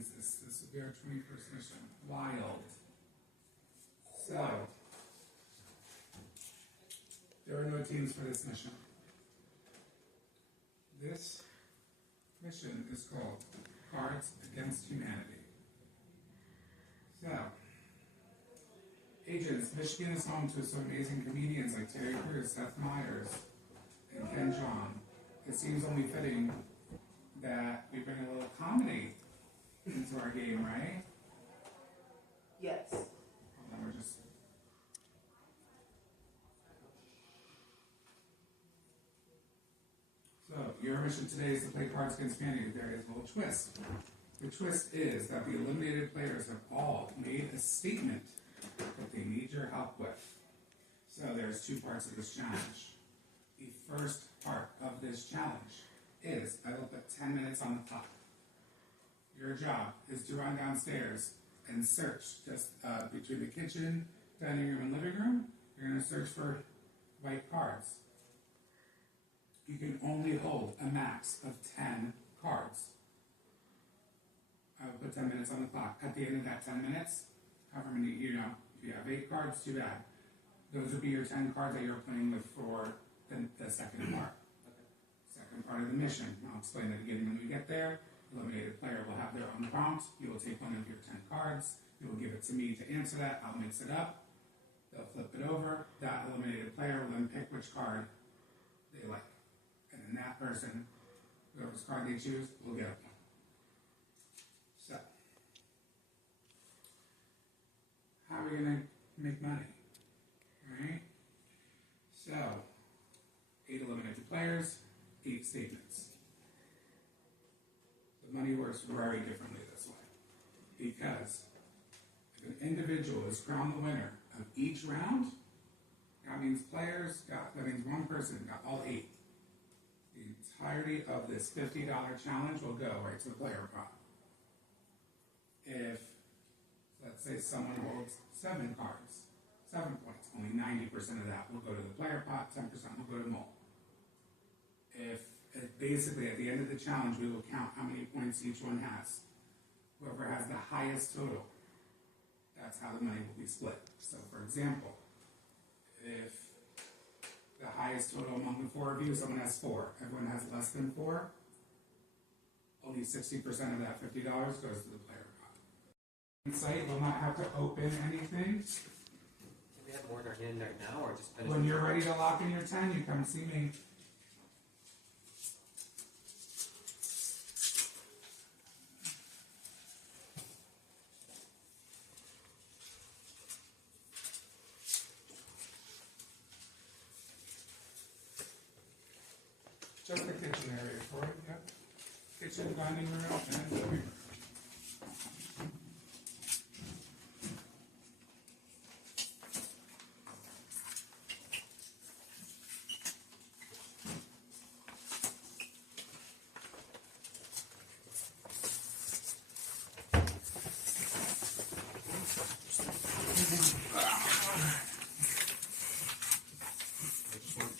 is this? This will be our 21st mission. Wild. So, there are no teams for this mission. This mission is called Cards Against Humanity. So, agents, Michigan is home to some amazing comedians like Terry Crews, Seth Meyers, and Ken Jeong. It seems only fitting that we bring a little comedy into our game, right? Yes. Hold on, we're just... So, your mission today is to play Cards Against Humanity. There is a little twist. The twist is that the eliminated players have all made a statement that they need your help with. So there's two parts of this challenge. The first part of this challenge is I will put 10 minutes on the clock. Your job is to run downstairs and search just between the kitchen, dining room, and living room. You're going to search for white cards. You can only hold a max of 10 cards. I will put 10 minutes on the clock. At the end of that 10 minutes, however many, if you have 8 cards, too bad. Those will be your 10 cards that you're playing with for the second part. Second part of the mission. I'll explain it again when we get there. Eliminated player will have their own prompt. You will take one of your 10 cards. You will give it to me to answer that. I'll mix it up. They'll flip it over. That eliminated player will then pick which card they like. And then that person, whoever's card they choose, will get a point. So, how are we going to make money? Alright? So, 8 eliminated players, 8 statements. The money works very differently this way. Because if an individual is crowned the winner of each round, that means one person got all 8. The entirety of this $50 challenge will go right to the player pot. If, let's say, someone holds 7 cards, 7 points, only 90% of that will go to the player pot, 10% will go to Mole. If basically at the end of the challenge we will count how many points each one has. Whoever has the highest total, that's how the money will be split. So for example, if the highest total among the 4 of you, someone has 4, everyone has less than 4, only 60% of that $50 goes to the player pot. Site will not have to open anything. Do we have more in right now, or just finish? When you're ready to lock in your 10, you come see me. Just the kitchen area for it, yep. Kitchen, dining room, and living room.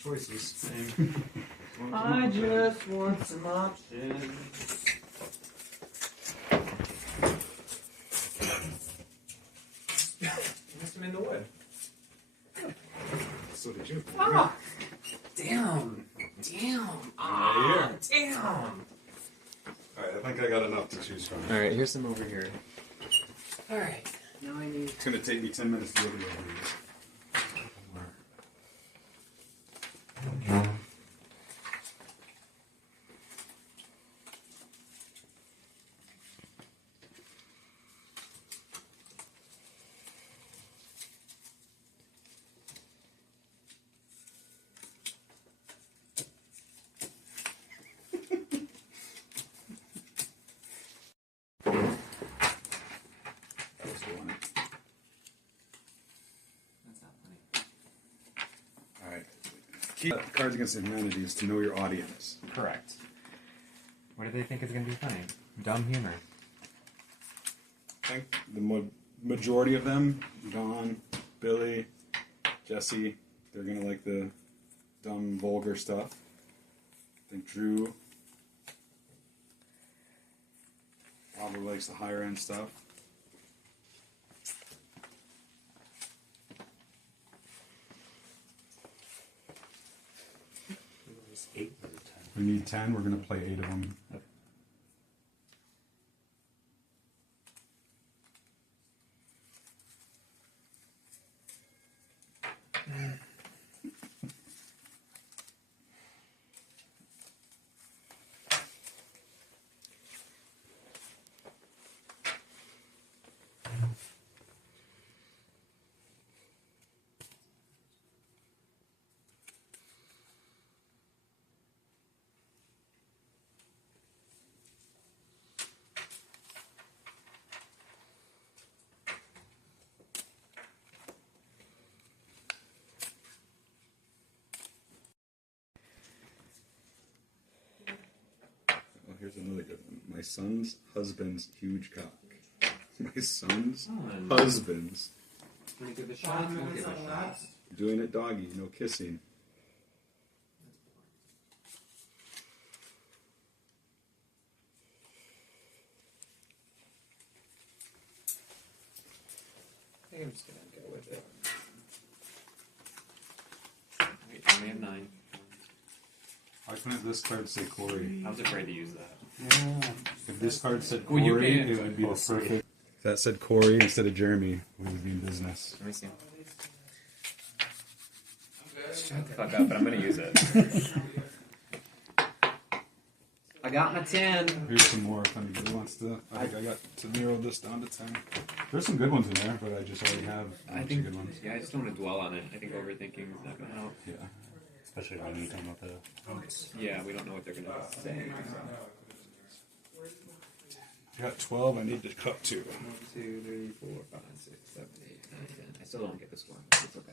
Choices. I just want some options. You missed him in the wood. So did you. Ah! Damn! Ah! Damn! Alright, I think I got enough to choose from. Alright, here's some over here. Alright, now I need... It's going to take me 10 minutes to go through these. Key Cards Against Humanity is to know your audience. Correct. What do they think is going to be funny? Dumb humor. I think the majority of them, Don, Billy, Jesse, they're going to like the dumb, vulgar stuff. I think Drew, Probably likes the higher end stuff. It's 8 out of 10. We need 10. We're going to play 8 of them. Oh, here's another good one. My son's husband's huge cock. My son's husband's. Wanna give it a shot? We'll give it a shot. Doing it doggy, no kissing. I think I'm just gonna go with it. Wait, I only have 9. Why couldn't this card say Corey? I was afraid to use that. If this card said Well, you Corey, can. it would be the perfect. If that said Corey instead of Jeremy, we would be in business. Let me see. Shut the fuck up, but I'm gonna use it. I got my 10. Here's some more if anybody wants to. I think I got to narrow this down to 10. There's some good ones in there, but I just already have a I bunch think, of good ones. yeah, I just don't want to dwell on it. I think overthinking is not gonna help. Yeah. Especially when you talk about the. Yeah, we don't know what they're gonna say. I got 12. I need to cut 2. 1, 2, 3, 4, 5, 6, 7, 8, 9, 10. I still don't get this one. It's okay.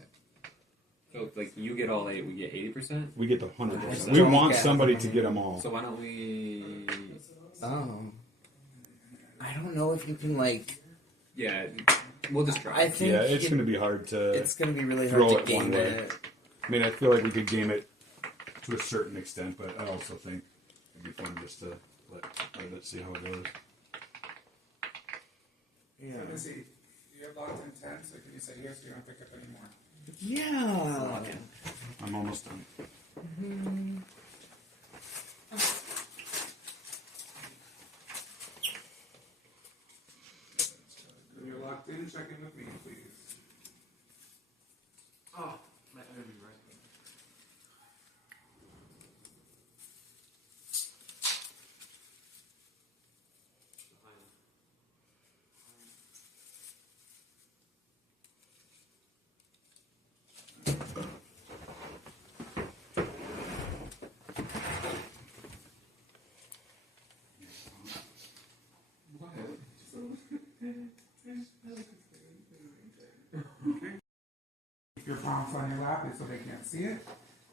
So, like, you get all 8, we get 80%? We get the 100%. 100%. We want Okay. somebody to get them all. So why don't we... Oh. I don't know if you can, like... Yeah, we'll just try. I think Yeah, it's going to be hard to. it's going to be really throw hard to it one game way. it. I mean, I feel like we could game it to a certain extent, but I also think it'd be fun just to let it see how it goes. Yeah. Let me see. You have locked in 10, so can you say yes? You don't pick up anymore. Yeah. I'm almost done. When you're locked in, check in with me, please. Oh, my enemy right Keep your prompts on your lap so they can't see it.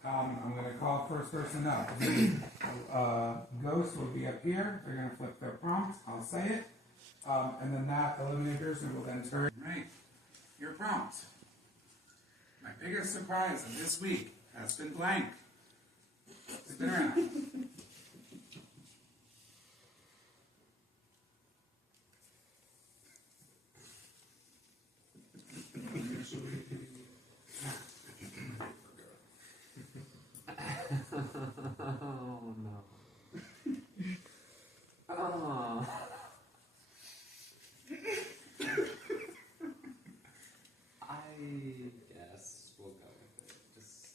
I'm going to call first person up. The ghost will be up here. They're going to flip their prompt. I'll say it. And then that eliminator person will then turn. Right. Your prompt. My biggest surprise of this week has been blank. Spin around. Oh no. Oh. I guess we'll go with it. Just.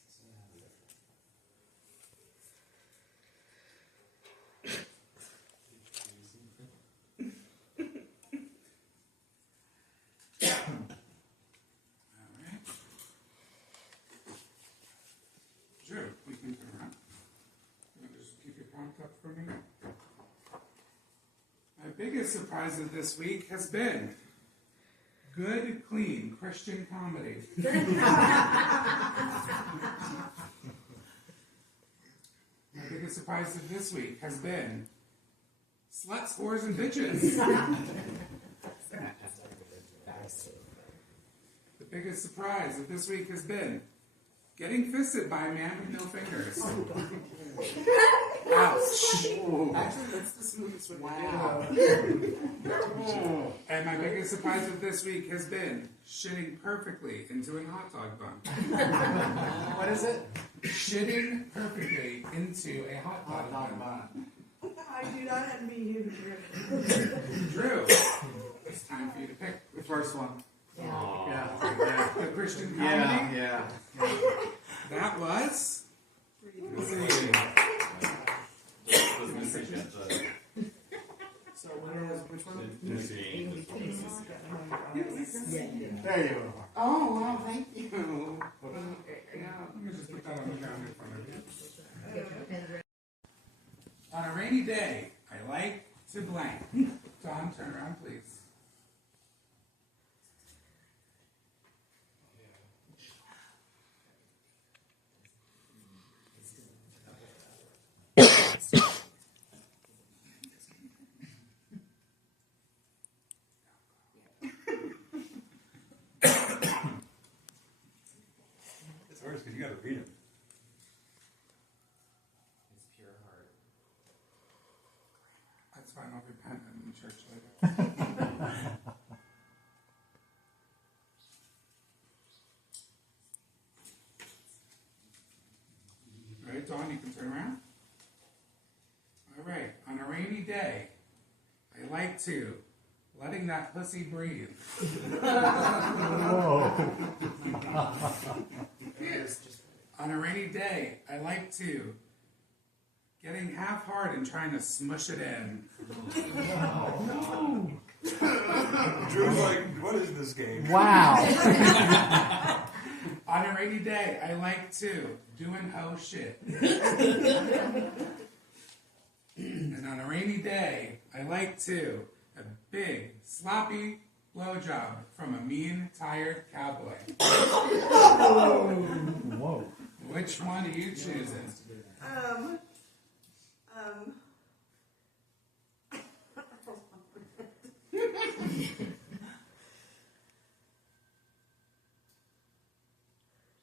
Alright. Drew, we can turn around. You want to just keep your prompt up for me? My biggest surprise of this week has been good, clean Christian comedy. My biggest surprise of this week has been sluts, whores, and bitches. The biggest surprise of this week has been Getting fisted by a man with no fingers. Ouch. Actually, that's the smoothest one. Wow. And my biggest surprise of this week has been shitting perfectly into a hot dog bun. What is it? Shitting perfectly into a hot dog bun. I do not envy you, Drew, it's time for you to pick The first one. Yeah. Yeah. the Christian comedy. Yeah. That was. Let's see. So which one? There you go. Oh, well, thank you. Let me just put that on the ground in front of you. On a rainy day, I like to blank. Tom, turn around, please. It's hard because you got to read them. That's fine, I'll repent in church later. All right, Dawn, you can turn around. All right, on a rainy day, I like to letting that pussy breathe. On a rainy day, I like to getting half hard and trying to smush it in. Drew's like, what is this game? Wow. On a rainy day, I like to doing hoe shit. And on a rainy day, I like to a big sloppy blowjob from a mean, tired cowboy. Whoa. Which one are you choosing?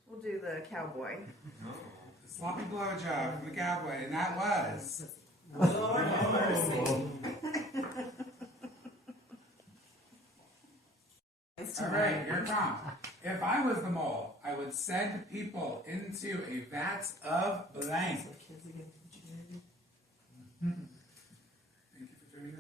We'll do the cowboy. The sloppy blowjob from the cowboy, and that was. Lord have mercy. All right, here it comes. If I was the mole, I would send people into a vat of blank. Thank you for doing it.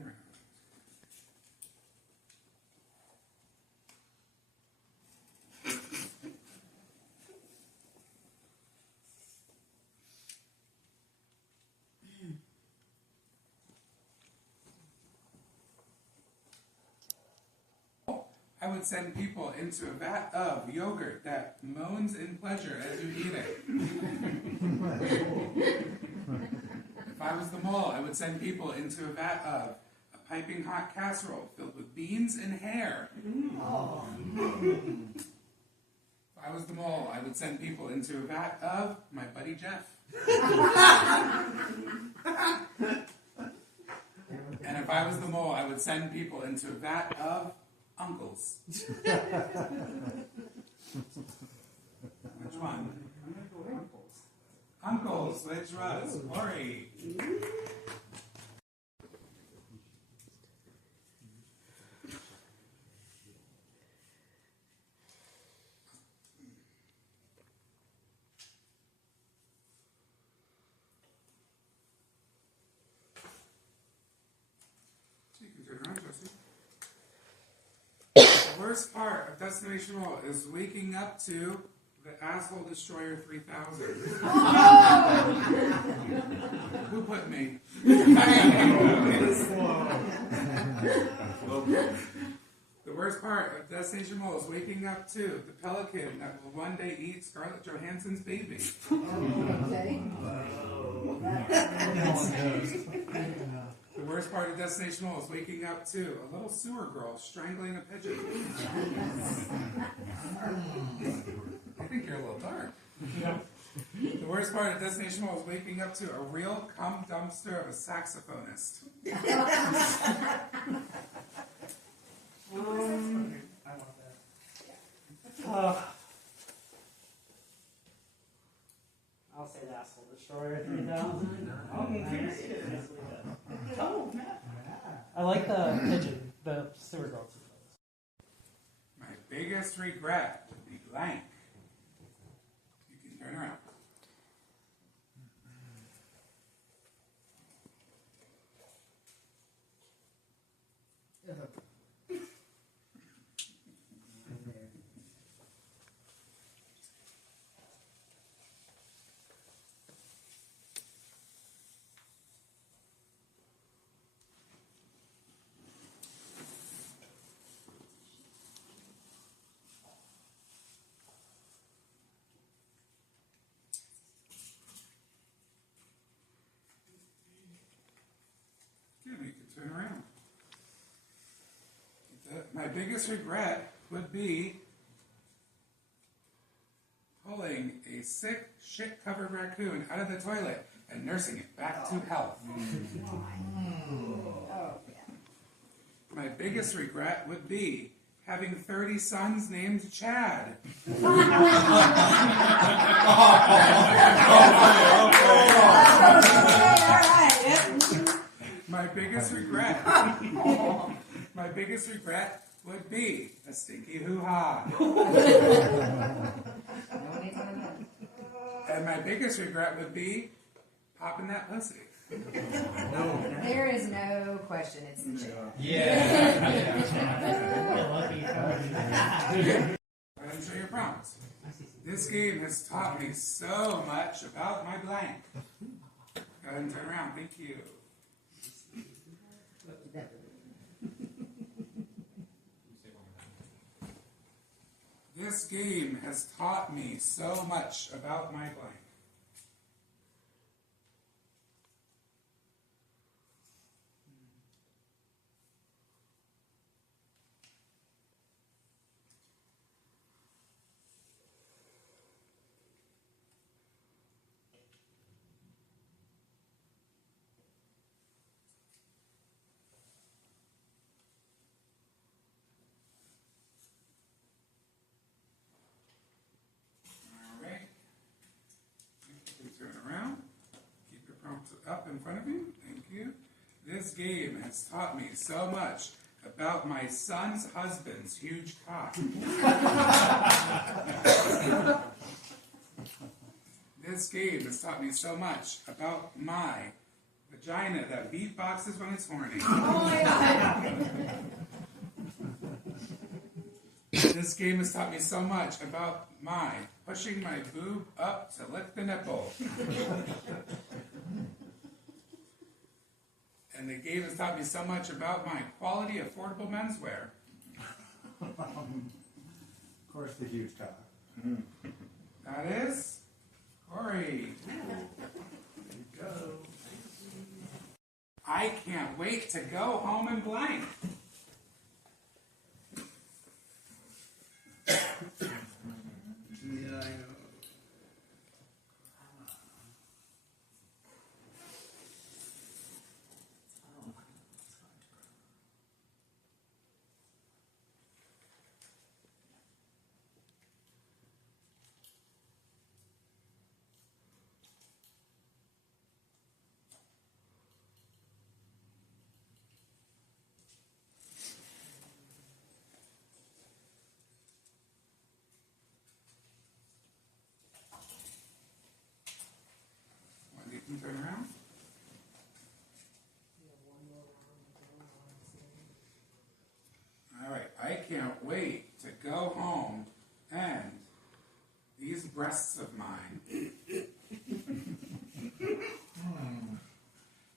I would send people into a vat of yogurt that moans in pleasure as you eat it. If I was the mole, I would send people into a vat of a piping hot casserole filled with beans and hair. If I was the mole, I would send people into a vat of my buddy Jeff. And if I was the mole, I would send people into a vat of uncles. Which one? I'm gonna go with uncles. Uncles, which was Lori. You can turn around, Jesse. The worst part of Destination Roll is waking up to the Asshole Destroyer 3000. Who put me? The worst part of Destination Roll is waking up to the pelican that will one day eat Scarlett Johansson's baby. The worst part of Destination Roll is waking up to a little sewer girl strangling a pigeon. I think you're a little dark. The worst part of Destination Roll is waking up to a real cum dumpster of a saxophonist. want to say the Asshole Destroyer 3000. Oh, I like the pigeon, the Stewart Girl. My biggest regret would be blank. You can turn around. Yeah, you can turn around. My biggest regret would be pulling a sick, shit-covered raccoon out of the toilet and nursing it back to health. My biggest regret would be having 30 sons named Chad. My biggest regret would be a stinky hoo-ha. And my biggest regret would be popping that pussy. There is no question. It's the chick. I didn't show your promise. This game has taught me so much about my blank. Go ahead and turn around. Thank you. This game has taught me so much about my blank. Up in front of you. Thank you. This game has taught me so much about my son's husband's huge cock. This game has taught me so much about my vagina that beatboxes when it's horny. Oh my God. This game has taught me so much about my pushing my boob up to lick the nipple. And the game has taught me so much about my quality, affordable menswear. Of course, the huge cock. That is Corey. There you go. I can't wait to go home and blank. Yeah, I know. You can turn around. All right, I can't wait to go home and these breasts of mine.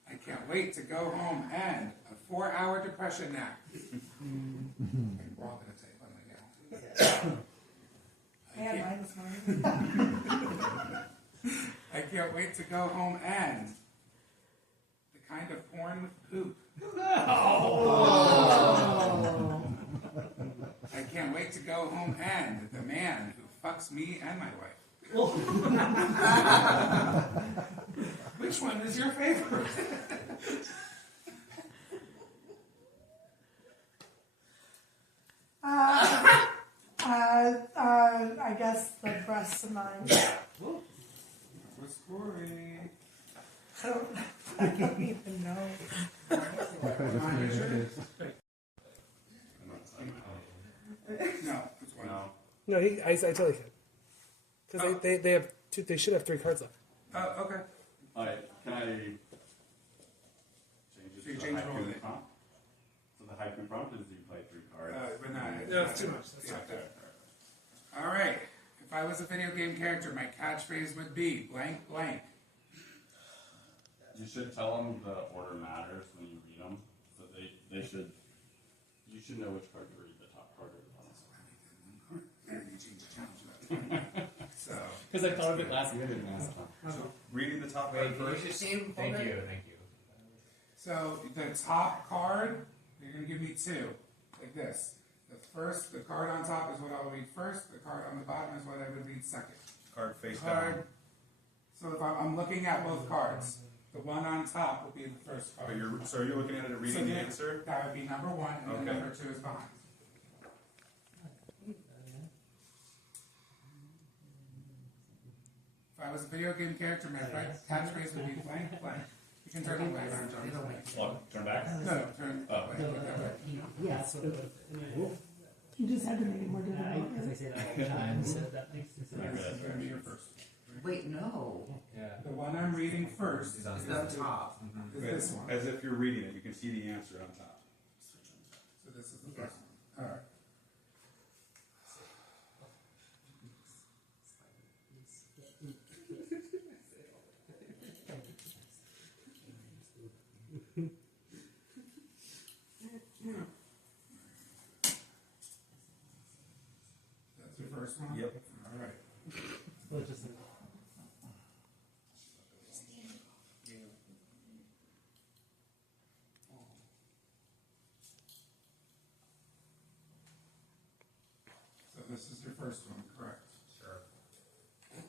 I can't wait to go home and a 4-hour depression nap. We're all gonna take one again. I can't wait to go home and the kind of porn with poop. I can't wait to go home and the man who fucks me and my wife. Which one is your favorite? I guess the breasts of mine. was Corey. I don't even know. Come on, Richard. No, it's one. No, I totally can. Because they have two. They should have 3 cards left. Oh, okay. Alright, can I change it So you to change the roll haiku it. prompt? So the haiku prompt is you play 3 cards. But not. Yeah, that's too much. That's Yeah. not fair. All right. If I was a video game character, my catchphrase would be blank blank. You should tell them the order matters when you read them. So they should, you should know which card to read, the top card or the bottom. You change the challenge. So. Because I thought of it last minute last time. Reading the top card first. Thank you. So the top card, you're gonna give me 2, like this. The card on top is what I'll read first. The card on the bottom is what I would read second. Card face Card. down. So if I'm looking at both cards, the one on top will be the first Oh, card. so you're looking at it, reading the answer? That would be number 1, and Okay. then number 2 is behind. If I was a video game character, my catchphrase would be blank blank. You can turn it way around, John. What? Turn back? No, turn. Oh. Yeah, so you just had to make it more difficult. Because I say that all the time, so that makes sense. It's gonna be your first. Wait, no. The one I'm reading first is It's the top. this one. As if you're reading it, you can see the answer on top. So this is the first one. All right. That's your first one? Yep. All right. Well, just So this is your first one, correct? Sure. It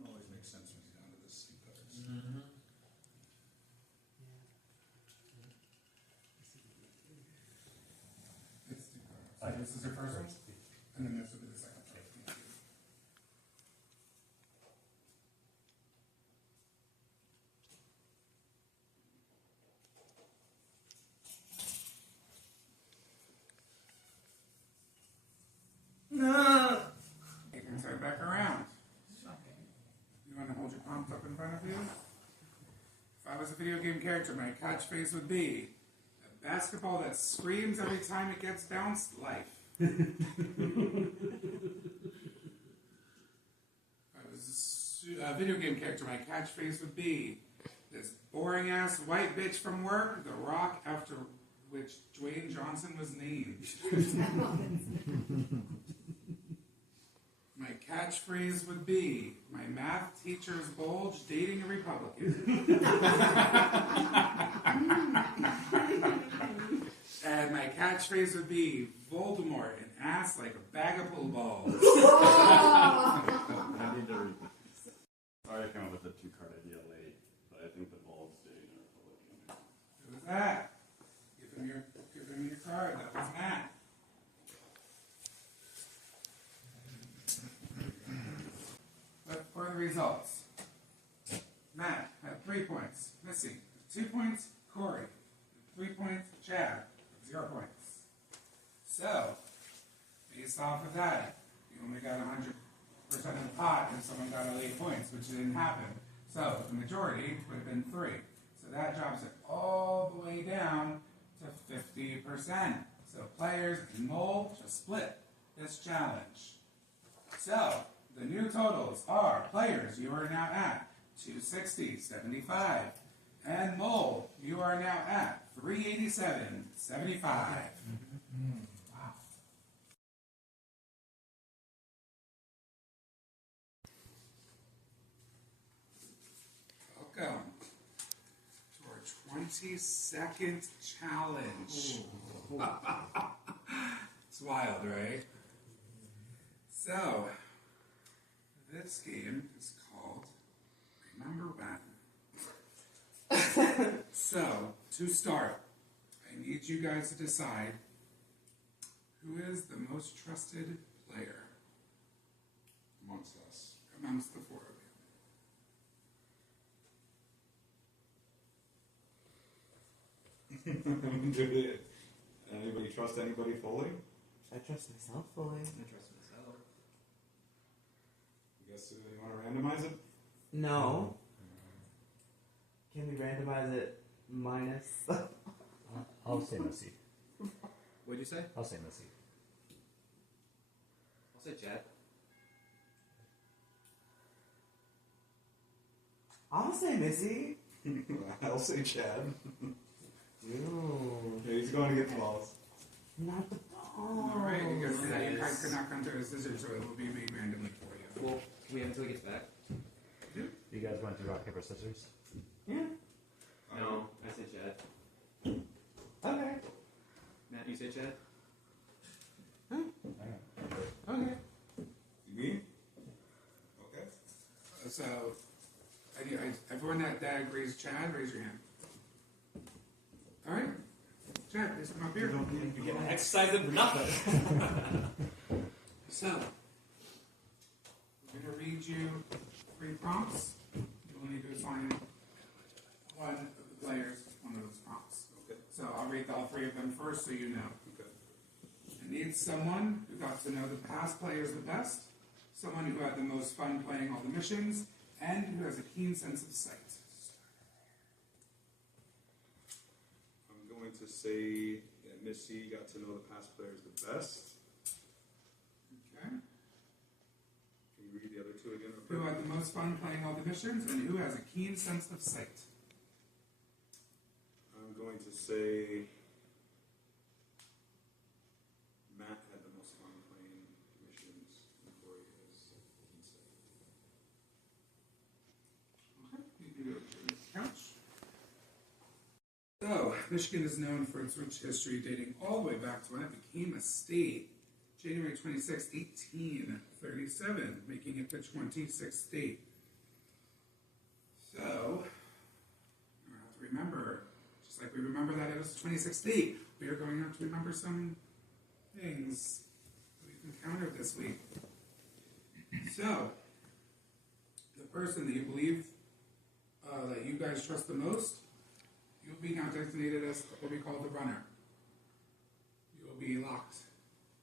don't always make sense when you're down to the C cards. It's 2 cards. So this is your first one? And then this will be the second one. Thank you. No. You can turn back around. You want to hold your palms up in front of you? If I was a video game character, my catchphrase would be a basketball that screams every time it gets bounced, life. If I was a video game character, my catchphrase would be this boring ass white bitch from work, The Rock, after which Dwayne Johnson was named. My catchphrase would be, my math teacher's bulge dating a Republican. And my catchphrase would be, Voldemort, an ass like a bag of pool balls. I need to read. Sorry I came up with the 2-card idea late, but I think the Bulls dating a Republican. Who was that? Give him your card. That was Matt. But for the results, Matt had 3 points. Missy, 2 points. Corey, 3 points. Chad, 0 points. So, based off of that, you only got 100% of the pot and someone got all 8 points, which didn't happen. So, the majority would have been 3. So that drops it all the way down to 50%. So players and Mole just split this challenge. So, the new totals are players, you are now at 260.75. And Mole, you are now at 387.75. Wow. Welcome to our 22nd challenge. It's wild, right? So, this game is called Remember When. So, to start, I need you guys to decide who is the most trusted player Amongst us. amongst amongst the four of Do anybody trust anybody fully? I trust myself fully. I trust myself. I guess you want to randomize it? No. Can we randomize it minus? I'll say Missy. What'd you say? I'll say Missy. I'll say Chad. I'll say Missy. I'll say Chad. Ew. Yeah, he's going to get the balls. Not the balls. All right, because the Nice. card could not come to a decision, so it will be made randomly for you. Well, we have until he gets back. You guys want to do rock, paper, scissors? Yeah. No, I say Chad. Okay. Matt, you say Chad? Okay. Me? Okay. So, everyone that agrees, Chad, raise your hand. All right, Chad, please come up here. You get an exercise for nothing. So, I'm going to read you 3 prompts. You will need to assign one of the players one of those prompts. Okay. So I'll read all 3 of them first so you know. Okay. I need someone who got to know the past players the best, someone who had the most fun playing all the missions, and who has a keen sense of sight. I'm going to say that Missy got to know the past players the best. Okay? Can you read the other 2 again? Who had the most fun playing all the missions, and who has a keen sense of sight. I'm going to say Matt had the most fun playing missions, and Corey has keen sight. Okay, you can go to the couch. So, Michigan is known for its rich history dating all the way back to when it became a state. January 26, 1837, making it the 26th state. So, you have to remember, just like we remember that it was the 26th state, we are going to have to remember some things that we've encountered this week. So, the person that you believe that you guys trust the most, you'll be now designated as what we call the runner. You will be locked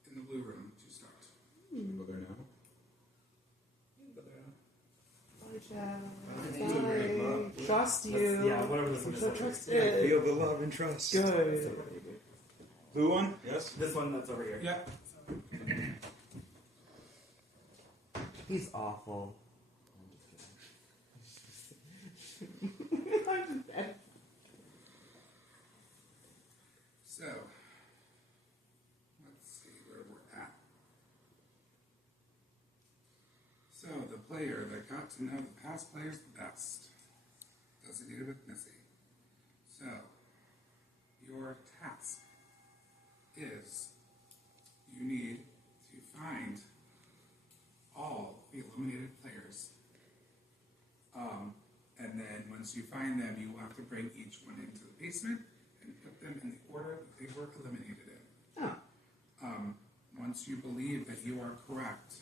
in the blue room to start. Should we go there now? Trust you. Yeah, whatever this I'm one so is. trusted. Feel the love and trust. Good. Blue one? Yes? This one that's over here. Yep. He's awful. So, let's see where we're at. So, the player that got to know the past players the best, designated with Missy. So, your task is you need to find all the eliminated players. And then once you find them, you will have to bring each one into the basement and put them in the order that they were eliminated in. Once you believe that you are correct,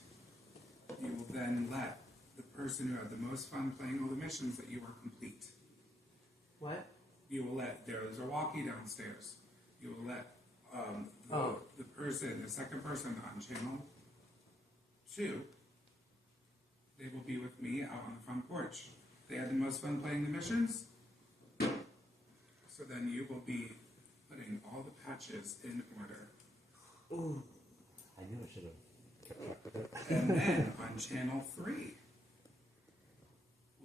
you will then let the person who had the most fun playing all the missions that you are complete. What? You will let, there's a walkie downstairs. You will let the person, the second person on channel 2, they will be with me out on the front porch. They had the most fun playing the missions. So then you will be putting all the patches in order. Ooh. I knew I should have. And then on channel 3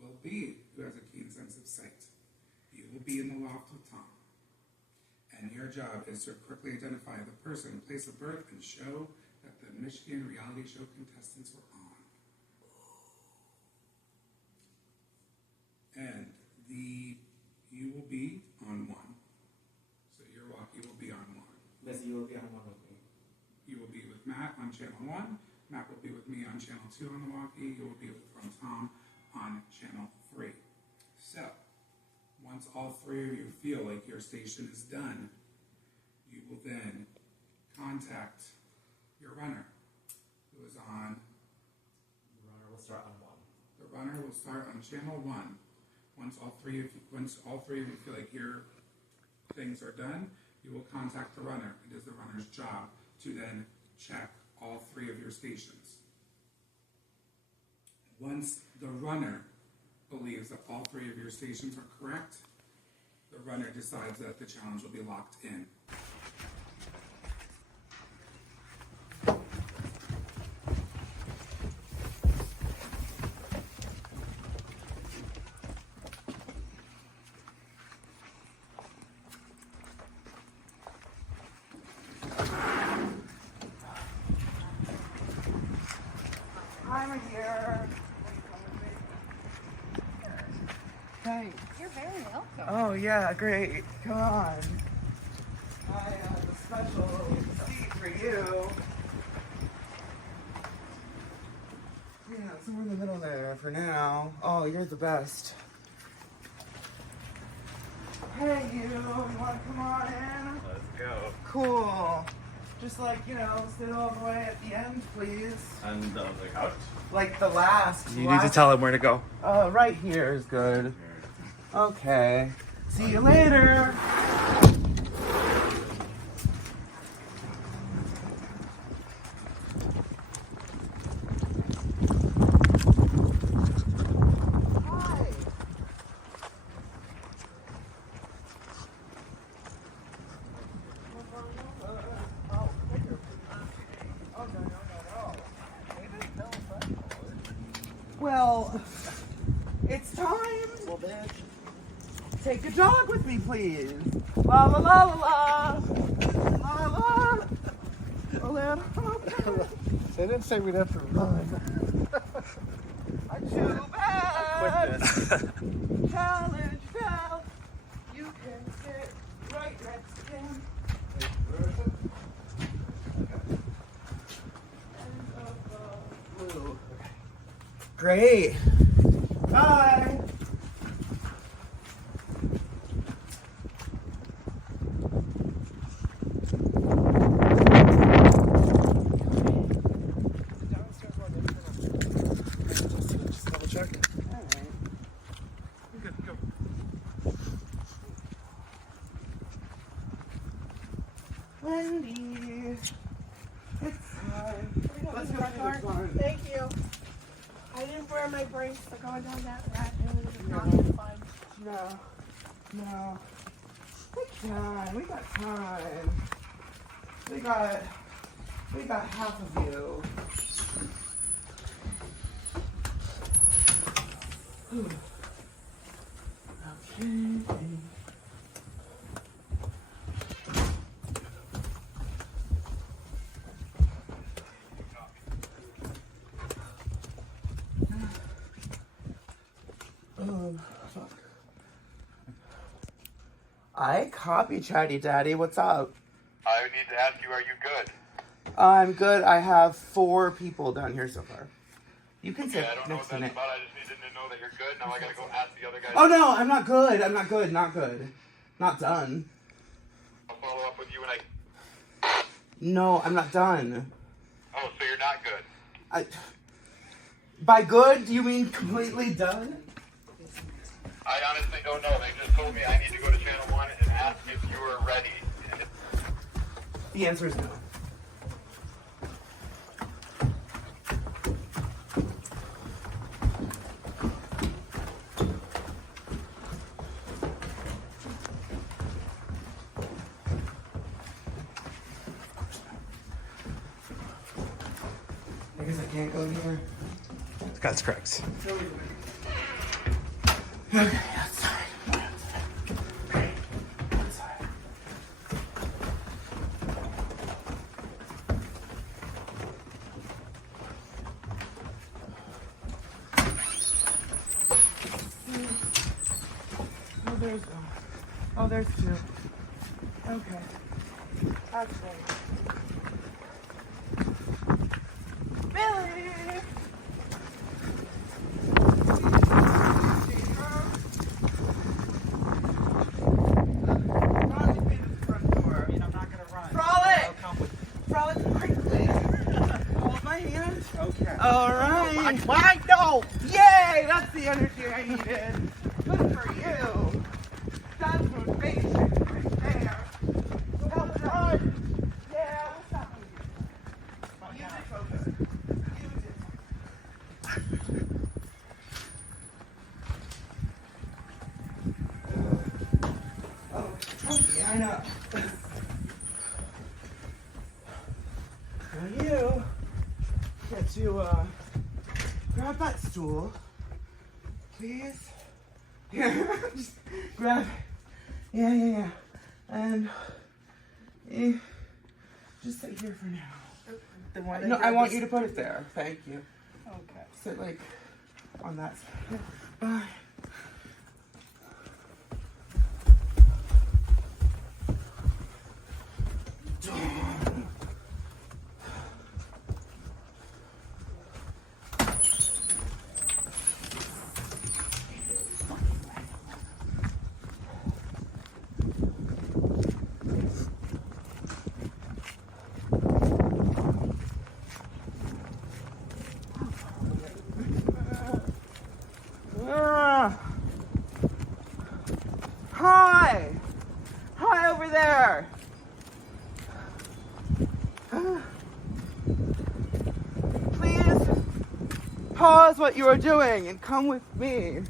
will be who has a keen sense of sight. You will be in the loft with Tom. And your job is to quickly identify the person, place of birth, and show that the Michigan reality show contestants were on. And you will be on 1. So your walkie will be on 1. Missy, you will be on one with me. You will be with Matt on channel 1. Matt will be with me on channel 2 on the walkie. You will be from Tom on channel 3. So, once all 3 of you feel like your station is done, you will then contact your runner, who is on Runner will start on 1. runner will start on channel 1. Once all three of you feel like your things are done, you will contact the runner. It is the runner's job to then check all 3 of your stations. Once the runner believes that all 3 of your stations are correct, the runner decides that the challenge will be locked in. I'm here. Thanks. You're very welcome. Oh yeah, great. Come on. I have a special seat for you. Yeah, somewhere in the middle there for now. Oh, you're the best. Hey, you wanna come on in? Let's go. Cool. Just like, sit all the way at the end, please. And the couch? Like the last. You need to tell him where to go. Right here is good. Okay. See you later. Hi. Well, it's time. Well, bitch. Take a jog with me, please. La la la la la. La la. A little. They didn't say we'd have to run. Too bad. Challenge now. You can sit right next to him. Blue. Great. Bye. Just double check. Alright. Good, go. Wendy. It's time. Let's go to the barn. Thank you. I didn't wear my brace for going down that rat hill. It was not fun. No. No. We got time. We got half of you. Okay. Oh, fuck. I copy Chatty Daddy. What's up? I need to ask you, are you good? I'm good. I have 4 people down here so far. You can sit I don't know what next to that's Nick. about. I just needed to know that you're good. Now I gotta go ask the other guys. Oh no, I'm not good. I'm not good. Not good. Not done. I'll follow up with you when I... No, I'm not done. Oh, so you're not good. By good, do you mean completely done? I honestly don't know. They just told me I need to go to Channel 1 and ask if you are ready. The answer is no. I guess I can't go here. That's correct. Okay, outside. Outside. Oh, there's 2. Okay. That's right. Billy! Frolic, quickly. Hold my hand. Okay. All right. Why? No! Oh, yay! That's the energy I needed. Good for you. That's motivation right there. Well done. Yeah, what's happening? You did so good. You did. Oh, trust me, I know. Now you get to grab that stool, please. Yeah, just grab it. Yeah. And just sit here for now. Then why no, I want you to put it there. Thank you. Okay. Sit like on that side. Bye. Hi over there. Please pause what you are doing and come with me.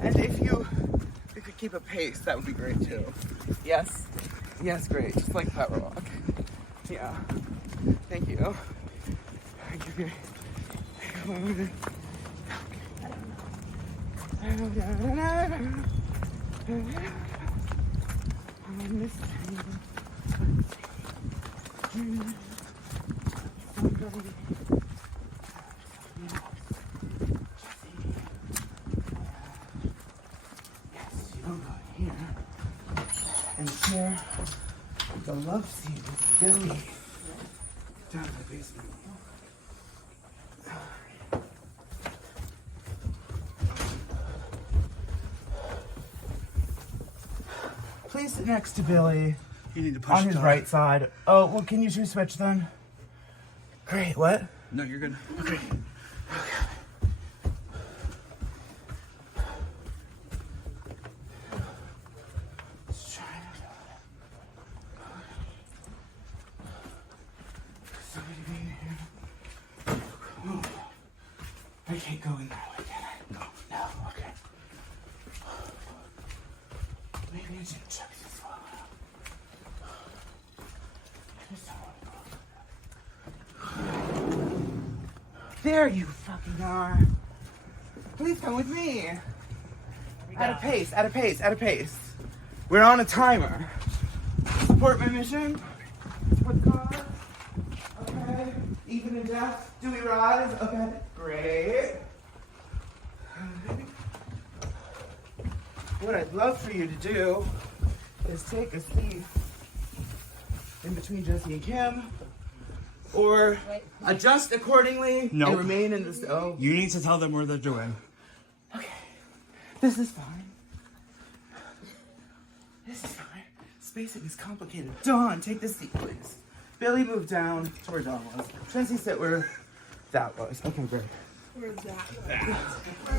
And if you could keep a pace, that would be great too. Yes? Yes, great. Just like that rock. Yeah. Thank you. Thank you. And here, the love scene is Billy down in the basement. Please sit next to Billy. You need to push on his right side. Oh, well, can you two switch then? Great, what? No, you're good. Okay. I can't go in that way, can I? No, okay. Maybe I should check this one out. There you fucking are. Please come with me. At a pace. We're on a timer. Support my mission. Support the car. Okay. Even in death. Do we rise? Okay. Great. What I'd love for you to do is take a seat in between Jesse and Kim, or adjust accordingly and remain in the oh. You need to tell them where they're doing. Okay. This is fine. Spacing is complicated. Dawn, take this seat, please. Billy, move down to where Dawn was. Jesse, sit where that was. Okay, great. Where's that?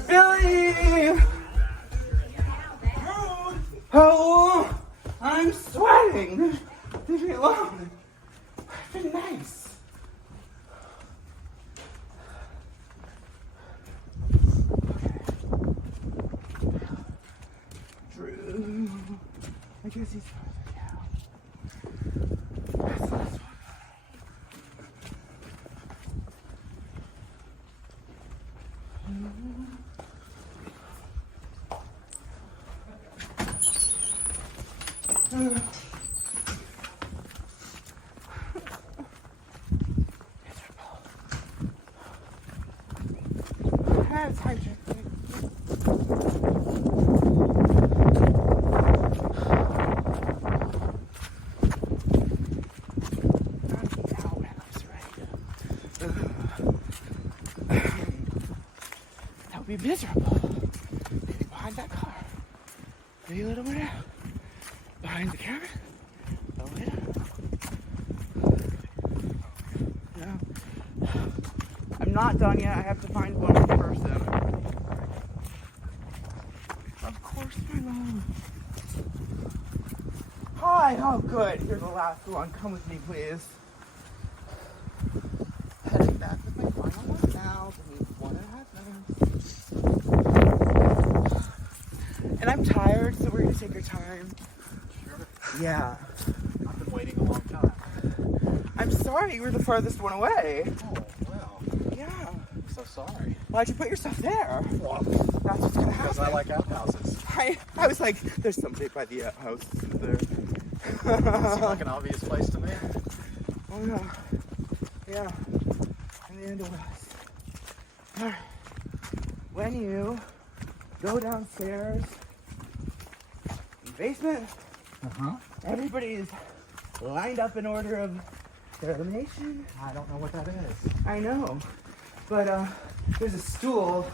Billy! Oh, I'm sweating. Leave me alone. I've been nice. Drew. I guess he's further down. That's this one. That's hydrogen. That would be miserable. Maybe behind that car. Maybe a little bit out. Behind the cabin. A little. No. I'm not done yet. I have to find one more person. Of course, my love. Hi, oh good. You're the last one. Come with me, please. Heading back with my final one now. Give me 1.5 minutes. And I'm tired, so we're gonna take our time. Sure. Yeah. I've been waiting a long time. I'm sorry you were the farthest one away. Oh, well. Yeah. I'm so sorry. Why'd you put yourself there? Well, that's what's gonna happen. because I like outhouses. I was like, there's somebody by the outhouse there. Seems like an obvious place to me. Oh yeah. Yeah. In the end of us. Alright. When you go downstairs in the basement, everybody's lined up in order of their elimination. I don't know what that is. I know. But there's a stool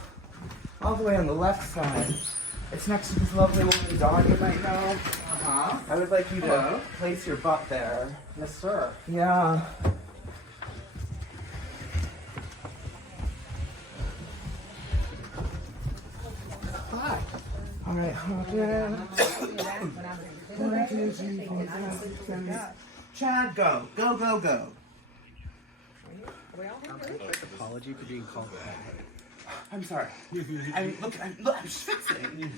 all the way on the left side. It's next to this lovely woman dog you might know. I would like you to place your butt there. Yes, sir. Yeah. Hi. All right, hop in. 1, 2, 3, 4, 5, 6, 7, 8. Chad, go. Go, go, go. Apology for being called that. I'm sorry. I'm schwitzing.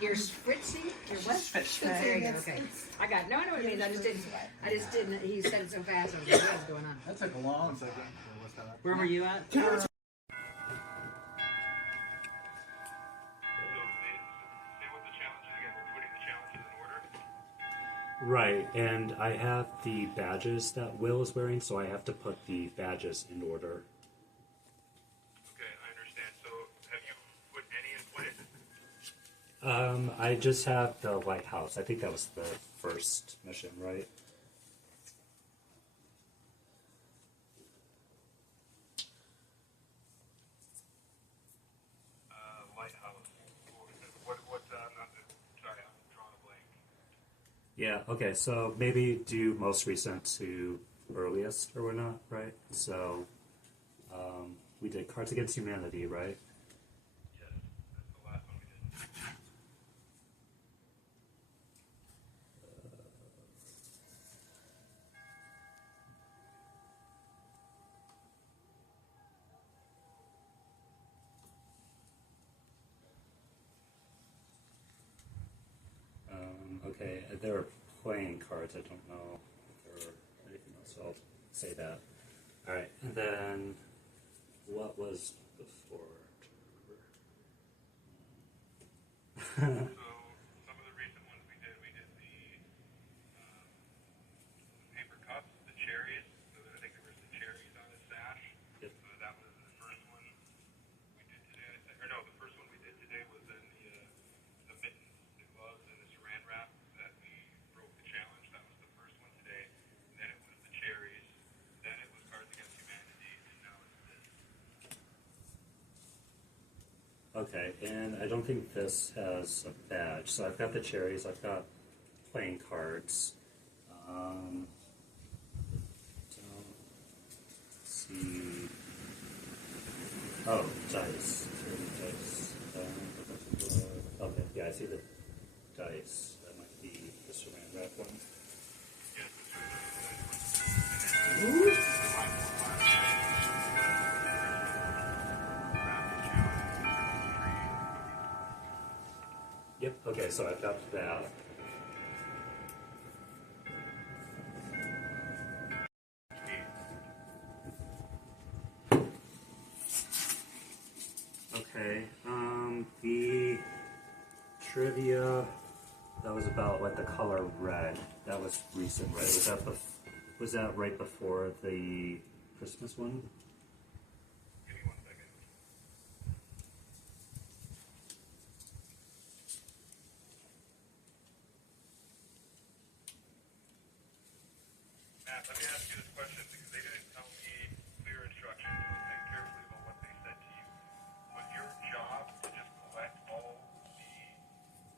You're spritzing? You're what? Schwitzing. There you go, okay. I know what it means, I just didn't, he said it so fast, I was like, what's going on? That took a long second. Where were you at? Right, and I have the badges that Will is wearing, so I have to put the badges in order. Okay, I understand. So, have you put any in place? I just have the lighthouse. I think that was the first mission, right? Lighthouse. Sorry, I'm drawing a blank. Yeah, okay, so maybe do most recent to earliest or whatnot, right? So, we did Cards Against Humanity, right? Yes, that's the last one we did. Okay, they're playing cards. I don't know if there are anything else, so I'll say that. Alright, and then what was before? So, some of the recent ones we did the paper cups, the cherries. So I think there was the cherries on the sash. Yep. So that was the first one we did today. Or no, the first one we did today was in the mittens, the gloves, and the saran wrap that we broke the challenge. That was the first one today. And then it was the cherries. Then it was Cards Against Humanity, and now it's this. Okay, and I don't think this has a badge. So I've got the cherries, I've got playing cards. Don't see. Oh, dice. Dice. Okay, yeah, I see the dice. That might be the saran wrap one. Yep, okay, so I've got that. Okay, the trivia, that was about like the color red. That was recent, right? Was that right before the Christmas one? Give me 1 second. Matt, let me ask you this question because they didn't tell me clear instructions. So think carefully about what they said to you. Was your job to just collect all the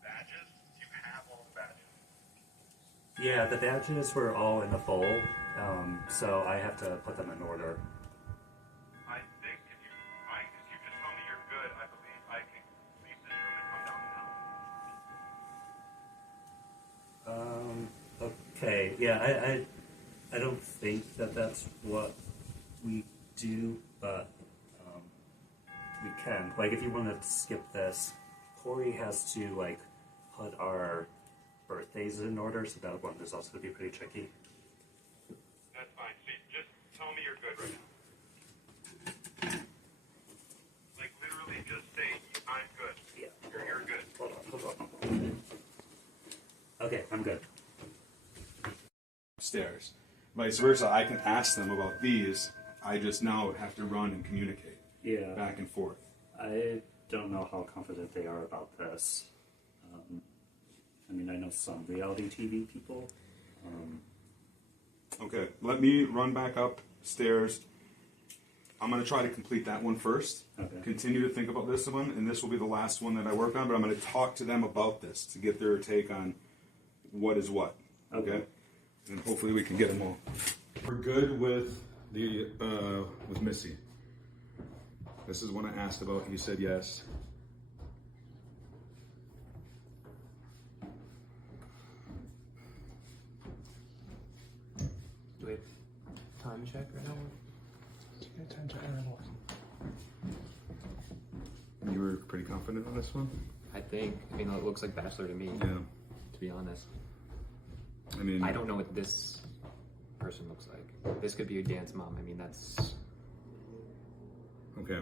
badges? You have all the badges. Yeah, the badges were all in a bowl, so I have to put them in order. okay. Yeah, I don't think that that's what we do, but we can. Like, if you want to skip this, Corey has to like put our birthdays in order, so that one is also going to be pretty tricky. That's fine. See, just tell me you're good right now. Like, literally just say, I'm good. Yeah. You're good. Hold on. Okay, I'm good. Upstairs. Vice versa, I can ask them about these. I just now have to run and communicate Yeah. back and forth. I don't know how confident they are about this. I mean, I know some reality TV people. Okay, let me run back upstairs. I'm going to try to complete that one first. Okay. Continue to think about this one, and this will be the last one that I work on, but I'm going to talk to them about this to get their take on what is what. Okay? And hopefully we can get them all. We're good with the with Missy. This is one I asked about. He said yes. Do we have time check right now? Time to animal. You were pretty confident on this one? I think. I mean, it looks like Bachelor to me. Yeah. To be honest. I mean, I don't know what this person looks like. This could be a dance mom. I mean, that's. Okay.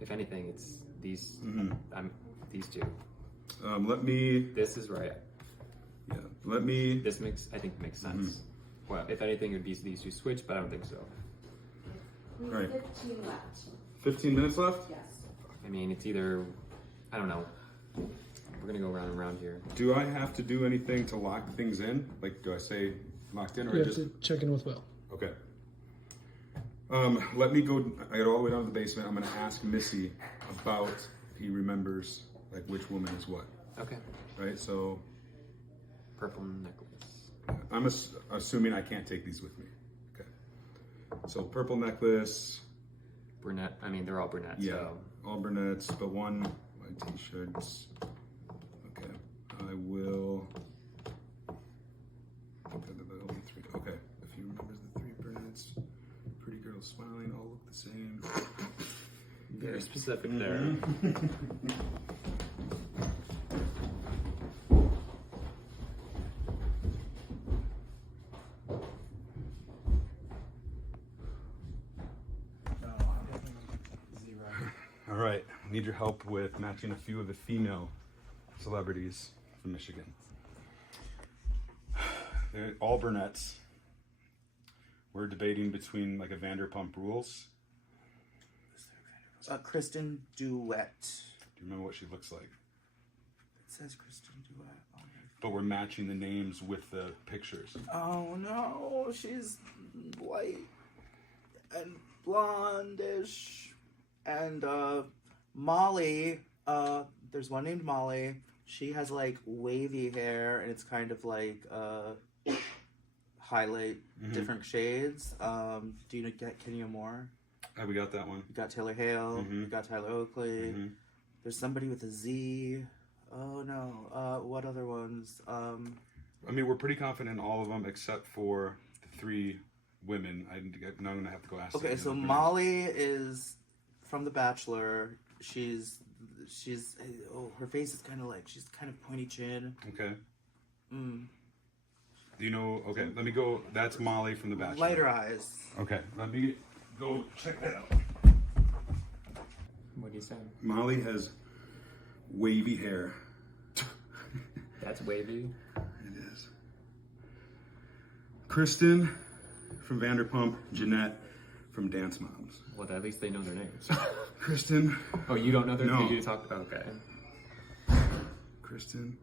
If anything, it's these. These two. Let me. This is right. Yeah. Let me. This I think makes sense. Well, if anything, it would be these two switch, but I don't think so. We Right. 15 left. 15 minutes left? Yes. I mean, it's either. I don't know. We're gonna go round and round here. Do I have to do anything to lock things in? Like, do I say locked in, or You I have just? to check in with Will. Okay. Let me go. I got all the way down to the basement. I'm going to ask Missy about if he remembers like which woman is what. Okay. Right. So. Purple necklace. I'm assuming I can't take these with me. Okay. So purple necklace. Brunette. I mean, they're all brunettes. Yeah. So. All brunettes, but one white t-shirts. Okay. I will. There'll be three. Okay. If he remembers the three brunettes. Pretty girls smiling, all look the same. Very specific there. All right, I need your help with matching a few of the female celebrities from Michigan. They're all brunettes. We're debating between like a Vanderpump Rules. Kristen Duet. Do you remember what she looks like? It says Kristen Duet on her. But we're matching the names with the pictures. Oh no, she's white and blondish. And Molly, there's one named Molly. She has like wavy hair and it's kind of like highlight different shades. Do you get Kenya Moore? We got that one. You got Taylor Hale. You got Tyler Oakley. There's somebody with a Z. Oh no. What other ones? I mean, we're pretty confident in all of them except for the three women. I'm gonna have to go ask. Okay, so Molly is from The Bachelor. She's her face is kind of like she's kind of pointy chin. Okay. Do you know? Okay, let me go. That's Molly from The Bachelor. Lighter eyes. Okay, let me go check that out. What do you say? Molly has wavy hair. That's wavy. It is. Kristen from Vanderpump, Jeanette from Dance Moms. Well, at least they know their names. Kristen. Oh, you don't know their names? No. You talked about, okay. Kristen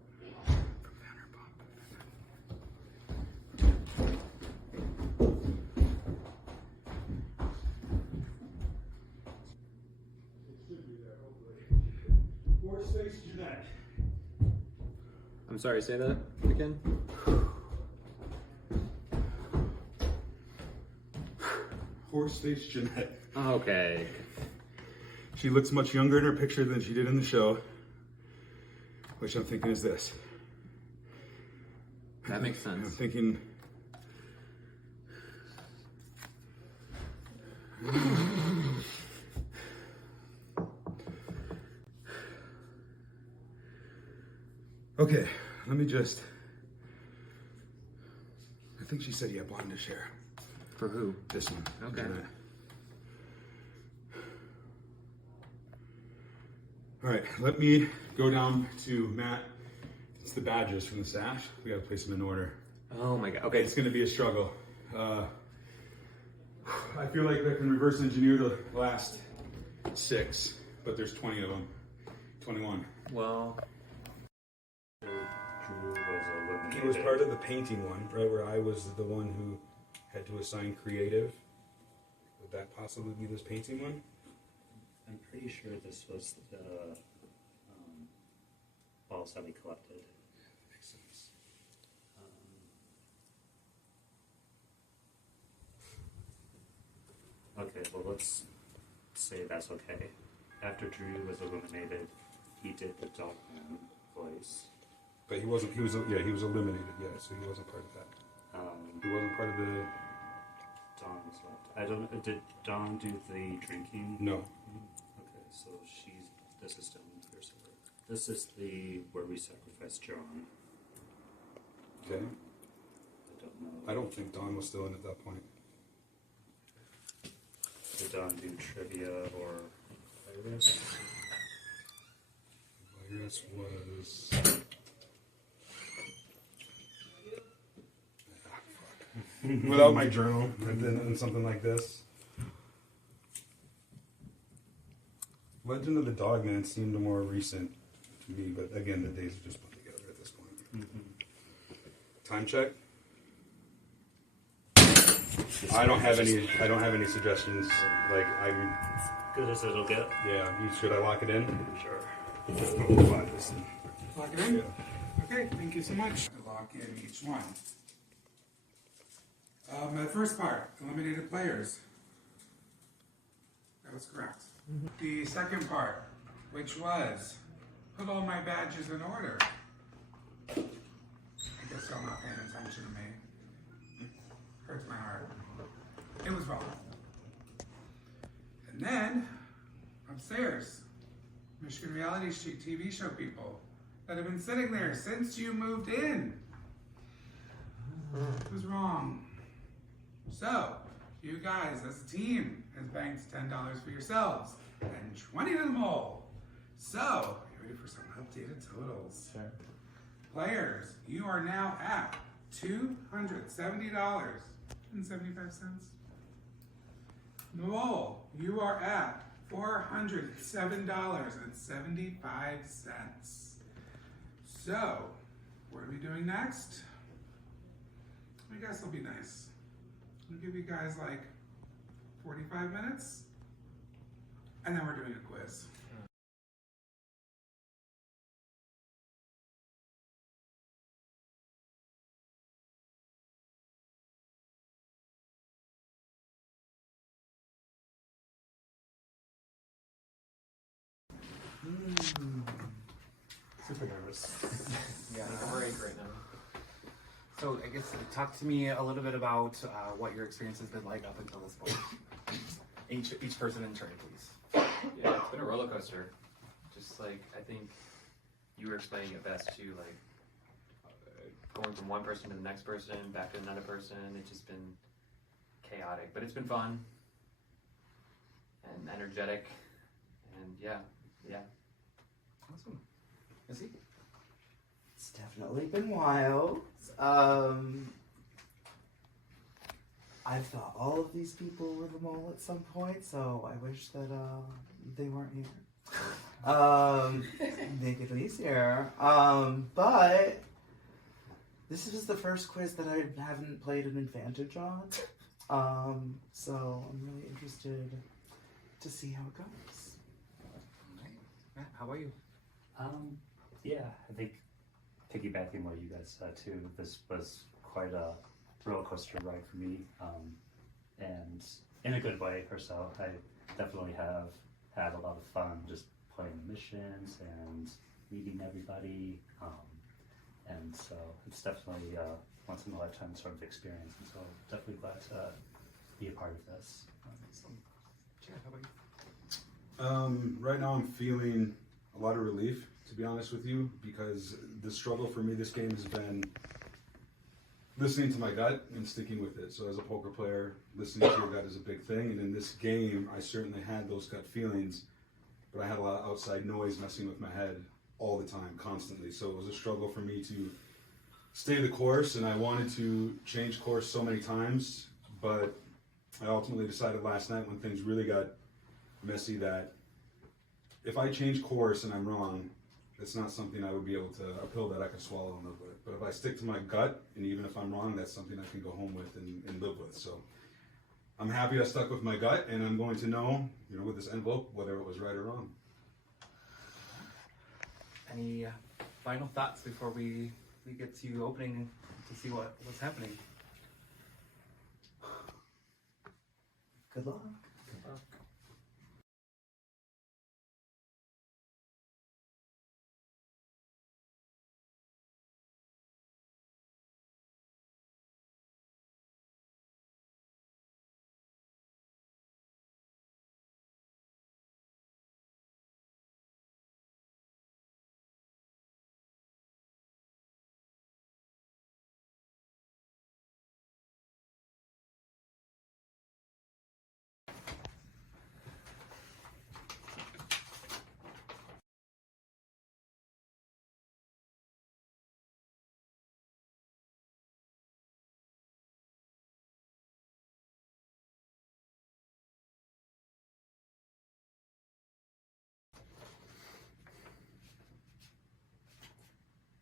from Vanderpump. Horse-face Jeanette. I'm sorry, say that again? Horse-face Jeanette. Okay. She looks much younger in her picture than she did in the show, which I'm thinking is this. That makes sense. I'm thinking. Okay, let me just. I think she said, yeah, bond to share. For who? This one. Okay. All right, let me go down to Matt. It's the badges from the sash. We gotta place them in order. Oh my god. Okay. It's gonna be a struggle. I feel like I can reverse engineer the last 6, but there's 20 of them. 21. Well, Drew was eliminated. He was part of the painting one, right, where I was the one who had to assign creative. Would that possibly be this painting one? I'm pretty sure this was the balls that we collected. Makes sense. Okay, well let's say that's okay. After Drew was eliminated, he did the Dogman voice. But he wasn't. He was eliminated. Yeah, so he wasn't part of that. He wasn't part of the. Dawn was left. I don't. Did Dawn do the drinking? No. Okay, so this is Dawn first. This is the where we sacrifice John. Okay. I don't know. I don't think Dawn was still in at that point. Did Dawn do trivia or virus? Virus was. Without my journal, and something like this. Legend of the Dogman seemed more recent to me, but again, the days are just put together at this point. Time check. I don't have any suggestions. Like I'm. Good as it'll get. Yeah. Should I lock it in? Sure. Lock this in. Lock it in? Yeah. Okay, thank you so much. Lock in each one. The first part, eliminated players. That was correct. The second part, which was, put all my badges in order. I guess y'all not paying attention to me. Hurts my heart. It was wrong. And then, upstairs, Michigan Reality Street TV show people that have been sitting there since you moved in. It was wrong. So, you guys as a team has banked $10 for yourselves and 20 to the mole. So, you ready for some updated totals? Sure. Players, you are now at $270.75. Mole, you are at $407.75. So, what are we doing next? I guess it'll be nice. I'll give you guys like 45 minutes, and then we're doing a quiz. Super nervous. Yeah. take a break right now. So I guess talk to me a little bit about what your experience has been like up until this point. Each person in turn, please. Yeah, it's been a roller coaster. Just like I think you were explaining it best too, like going from one person to the next person, back to another person. It's just been chaotic, but it's been fun and energetic, and yeah. Awesome. Missy? It's definitely been wild. I've thought all of these people were the mole at some point, so I wish that they weren't here. Make it easier. But this is the first quiz that I haven't played an advantage on. So I'm really interested to see how it goes. Matt, how about you? Yeah, I think piggybacking what you guys said too, this was quite a roller coaster ride for me, and in a good way herself. I definitely have had a lot of fun just playing the missions and meeting everybody, and so it's definitely once in a lifetime sort of experience, and so definitely glad to be a part of this. Chad, how about you? Right now I'm feeling a lot of relief, to be honest with you, because the struggle for me this game has been listening to my gut and sticking with it. So as a poker player, listening to your gut is a big thing, and in this game I certainly had those gut feelings, but I had a lot of outside noise messing with my head all the time, constantly. So it was a struggle for me to stay the course, and I wanted to change course so many times, but I ultimately decided last night when things really got messy that if I change course and I'm wrong, it's not something I would be able to, a pill that I could swallow and live with. But if I stick to my gut, and even if I'm wrong, that's something I can go home with and live with. So I'm happy I stuck with my gut, and I'm going to know, with this envelope, whether it was right or wrong. Any final thoughts before we get to opening to see what's happening? Good luck. Good luck.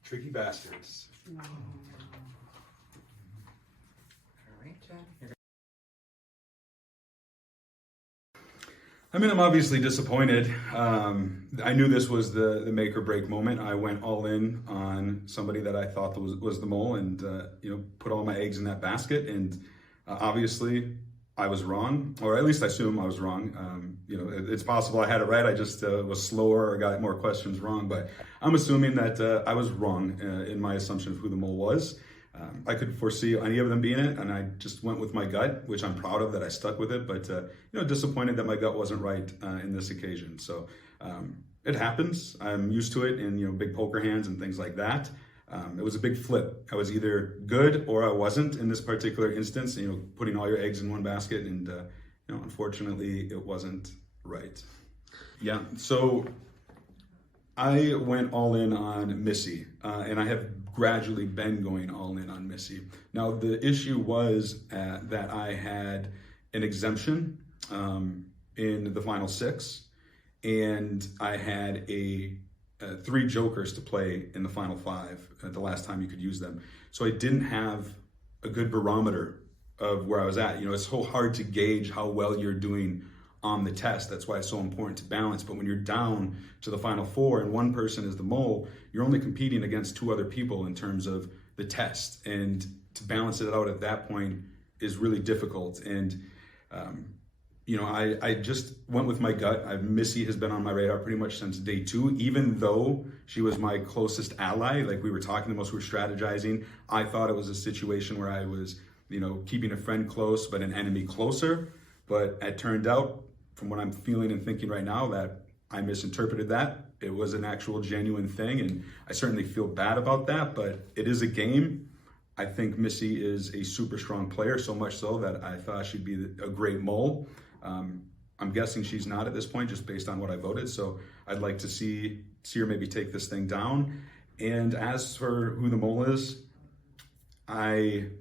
Tricky bastards. All right, Chad. I'm obviously disappointed. I knew this was the make or break moment. I went all in on somebody that I thought was the mole, and put all my eggs in that basket. And obviously, I was wrong, or at least I assume I was wrong. It's possible I had it right. I just was slower or got more questions wrong. But I'm assuming that I was wrong in my assumption of who the mole was. I could foresee any of them being it, and I just went with my gut, which I'm proud of that I stuck with it, but disappointed that my gut wasn't right in this occasion. So it happens. I'm used to it in big poker hands and things like that. It was a big flip. I was either good or I wasn't in this particular instance, putting all your eggs in one basket, and unfortunately it wasn't right. Yeah, so I went all in on Missy, and I have gradually been going all in on Missy. Now, the issue was that I had an exemption in the final six, and I had 3 jokers to play in the final 5 the last time you could use them. So I didn't have a good barometer of where I was at. It's so hard to gauge how well you're doing on the test. That's why it's so important to balance. But when you're down to the final 4 and one person is the mole, you're only competing against 2 other people in terms of the test. And to balance it out at that point is really difficult. And, I just went with my gut. Missy has been on my radar pretty much since day 2, even though she was my closest ally. Like, we were talking the most, we were strategizing. I thought it was a situation where I was, keeping a friend close, but an enemy closer. But it turned out, from what I'm feeling and thinking right now, that I misinterpreted that. It was an actual genuine thing, and I certainly feel bad about that, but it is a game. I think Missy is a super strong player, so much so that I thought she'd be a great mole. I'm guessing she's not at this point, just based on what I voted, so I'd like to see her maybe take this thing down. And as for who the mole is, I'm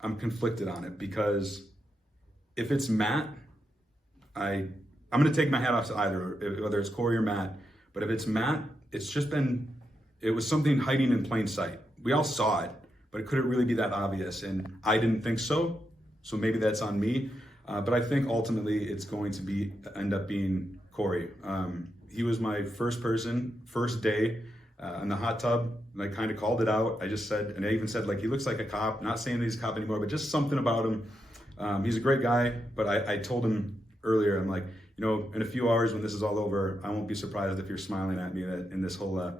conflicted on it, because if it's Matt, I'm going to take my hat off to either, whether it's Corey or Matt. But if it's Matt, it was something hiding in plain sight. We all saw it, but could it really be that obvious? And I didn't think so. So maybe that's on me. But I think ultimately it's going to end up being Corey. He was my first day in the hot tub, and I kind of called it out. I just said, and I even said, he looks like a cop, not saying that he's a cop anymore, but just something about him. He's a great guy, but I told him earlier, I'm like, in a few hours when this is all over, I won't be surprised if you're smiling at me in this whole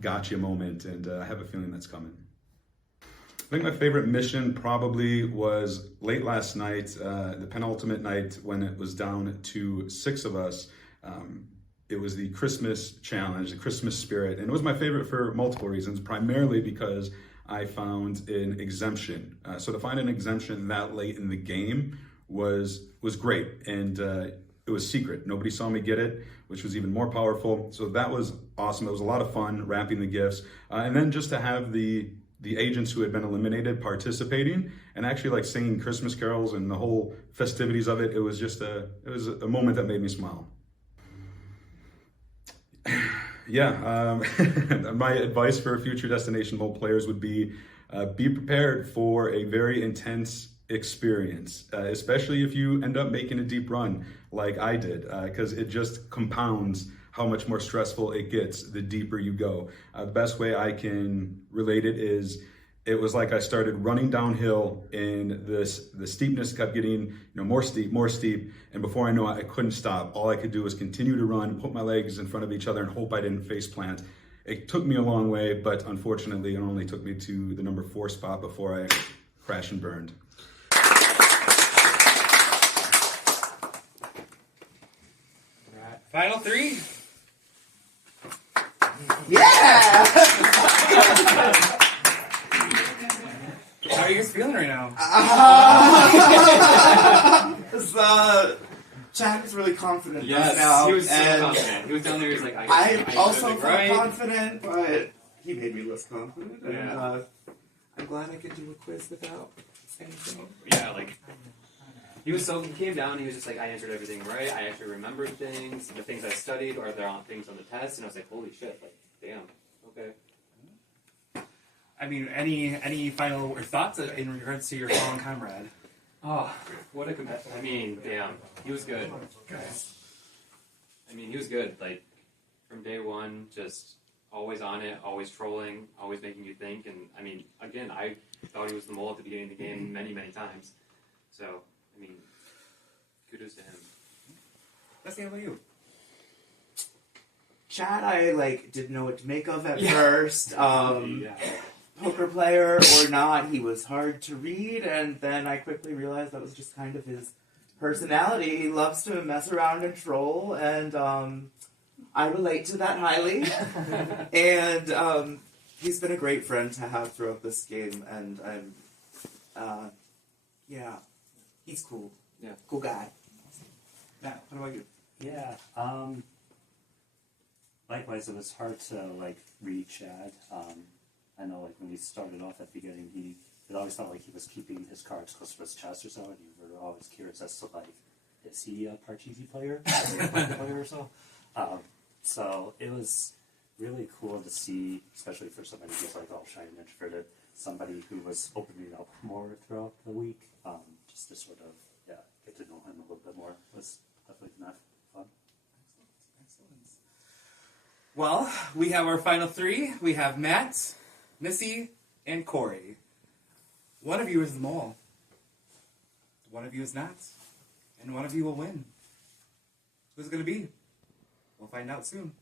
gotcha moment, and I have a feeling that's coming. I think my favorite mission probably was late last night, the penultimate night when it was down to 6 of us. It was the Christmas challenge, the Christmas spirit, and it was my favorite for multiple reasons, primarily because I found an exemption. So to find an exemption that late in the game was great, and it was secret. Nobody saw me get it, which was even more powerful. So that was awesome. It was a lot of fun wrapping the gifts, and then just to have the agents who had been eliminated participating and actually like singing Christmas carols and the whole festivities of it. It was just a moment that made me smile. Yeah, my advice for future Destination Bowl players would be prepared for a very intense experience, especially if you end up making a deep run like I did, because it just compounds how much more stressful it gets the deeper you go. The best way I can relate it is, it was like I started running downhill and the steepness kept getting more steep, and before I know it, I couldn't stop. All I could do was continue to run, put my legs in front of each other and hope I didn't face plant. It took me a long way, but unfortunately it only took me to the number 4 spot before I crashed and burned. Final 3. Yeah! How are you guys feeling right now? Chad was really confident Yes, now. he was so and confident. He was down there, he was like, I also did it felt right. confident, but he made me less confident. And Yeah. I'm glad I could do a quiz without anything. Yeah, like, he came down and he was just like, I answered everything right, I actually remembered things, the things I studied, or there aren't things on the test, and I was like, holy shit, like, damn, okay. I mean, any final thoughts in regards to your fallen comrade? Oh, what a I mean, damn, he was good. I mean, he was good, like, from day one, just always on it, always trolling, always making you think, and, I mean, again, I thought he was the mole at the beginning of the game many, many times, so, I mean, kudos to him. Let's see, how about you? Chad, I didn't know what to make of at Yeah. first. Poker player or not, he was hard to read, and then I quickly realized that was just kind of his personality. He loves to mess around and troll, and I relate to that highly. And he's been a great friend to have throughout this game, and yeah, he's cool. Yeah, cool guy. Matt, what about you? Yeah. Likewise, it was hard to read Chad. I know when he started off at the beginning, it always felt like he was keeping his cards close to his chest or so, and you were always curious as to is he a Parcheesi player? Is he a poker player or so? So it was really cool to see, especially for somebody who's all shy and introverted, somebody who was opening up more throughout the week, just to sort of get to know him a little bit more was definitely not fun. Excellent. Well, we have our final 3. We have Matt, Missy, and Corey. One of you is the mole. One of you is not. And one of you will win. Who's it going to be? We'll find out soon.